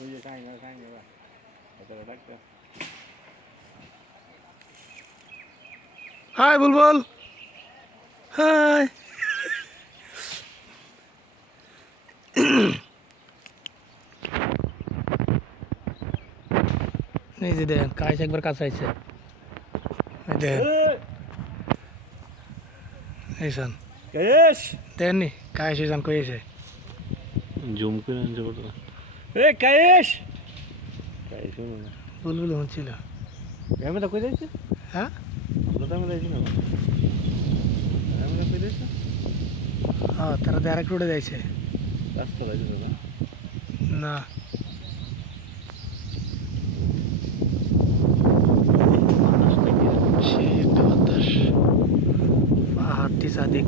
ওই যে কাহিনী বা এটা ডাক্তার হাই বুলবুল হাই এই যে দেখেন কাজ একবার কাছে আইছে দেখেন এইসান কায়েশ দেখেননি কাজ এইসান কইছে জুম করে আনছে বড় এ কায়েশ কায়েশ না বুলবুল হচ্ছিল আমি তো কই যাইছি হ্যাঁ আমরা তো যাইছি না আমি তো কই যাইছি হ্যাঁ তারা ডাইরেক্ট রোডে যাইছে রাস্তা যাইছে না না সে একটা বাতাস পাহাড়টি চাঁদিক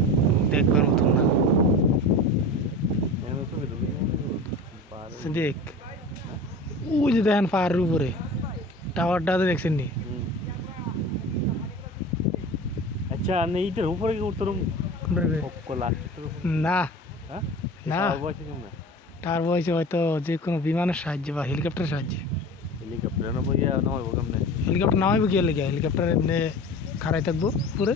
দেখবার মতন না আমি তো বিদু দেখ ওই যে দেখেন পাহাড়ের উপরে টাওয়ারটা তো দেখছেন নি আচ্ছা আমি এইটার উপরে কি উত্তরম কোলা না হ্যাঁ না বসে কেমন টাওয়ার বইছে হয়তো যে কোনো বিমানের সাহায্যে বা হেলিকপ্টারের সাহায্যে হেলিকপ্টার না বইয়া নয় কেমনে হেলিকপ্টার নামাইব গিয়ে লেগে হেলিকপ্টার এমনি খাড়াই থাকবো উপরে